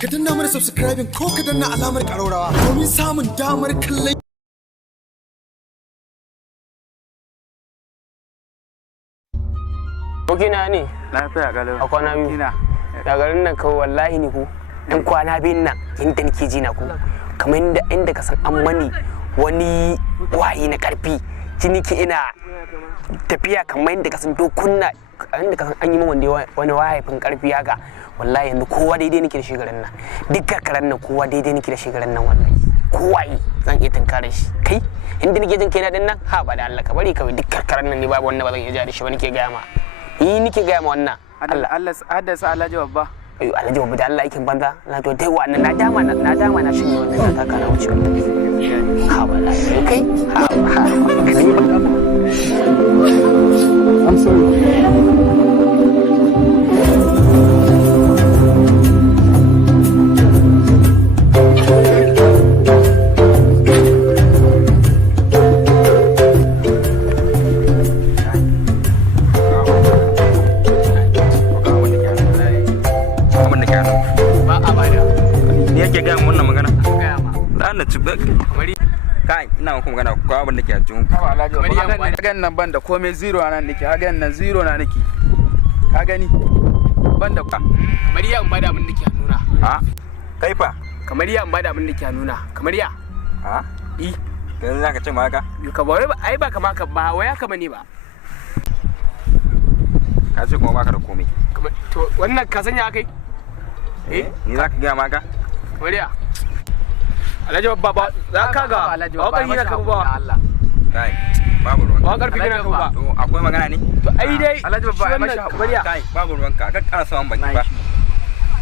ka danna mana subscribing ko ka danna alamar ƙararrawa domin samun damar kallon Bokina ne? Lafiya kalau. A kwana biyu. Ya garin nan kawai wallahi ni ku. Dan kwana biyun nan inda nake ji na ku. Kamar inda ka san an mani wani wahayi na karfi. Jini ke ina tafiya kamar inda ka san dokunna inda ka san an yi min wani wahayifin karfi haka. Wallahi yanzu kowa daidai nake da shi garin nan. Duk karkaran nan kowa daidai nake da shi garin nan wallahi. Kowa yi zan iya tunkare shi. Kai inda nake jin kaina din nan ha ba da Allah ka bari kawai duk karkaran nan ne babu wanda ba zan iya ja da shi ba nake gaya ma. Yi nike gaya ma wannan Allah haddasa Alhaji babba. Ayo Alhaji babba da Allah aikin banza na to dai wannan na dama na shinye wannan ta kana wuce ha wala kai ha I'm sorry. Kai ina muku magana ko abin da ke a cikin ku. Hagan nan ban da komai zero nan nake. Hagan nan zero na nake. Ka gani? Ban da kamar ya in bada abin da ke nuna. Ha? Kai fa? Kamar ya in bada abin da ke nuna. Kamar ya? Ha? I. Yanzu zaka ce ma haka? Ka ba ai ba kama ka ba waya kama ne ba. Ka ce kuma baka da komai. To wannan ka sanya kai? Ni zaka ga ma haka? Kamar ya? Alhaji babba za ka ga ba karfi na kan ba Allah kai babu ruwan ba karfi na kan ba to akwai magana ne to ai dai Alhaji babba ai mashi bariya kai babu ruwan ka ƙara sawan baki ba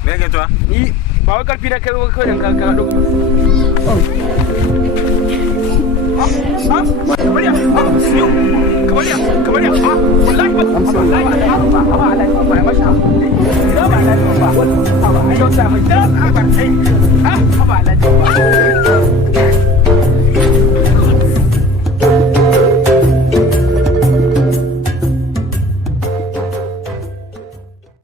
me yake to ni ba wai karfi na kai kawai dan ka do bariya wallahi ba wallahi ba Alhaji babba ai mashi ba Alhaji babba ai yau sai mai da ba sai ba Alhaji babba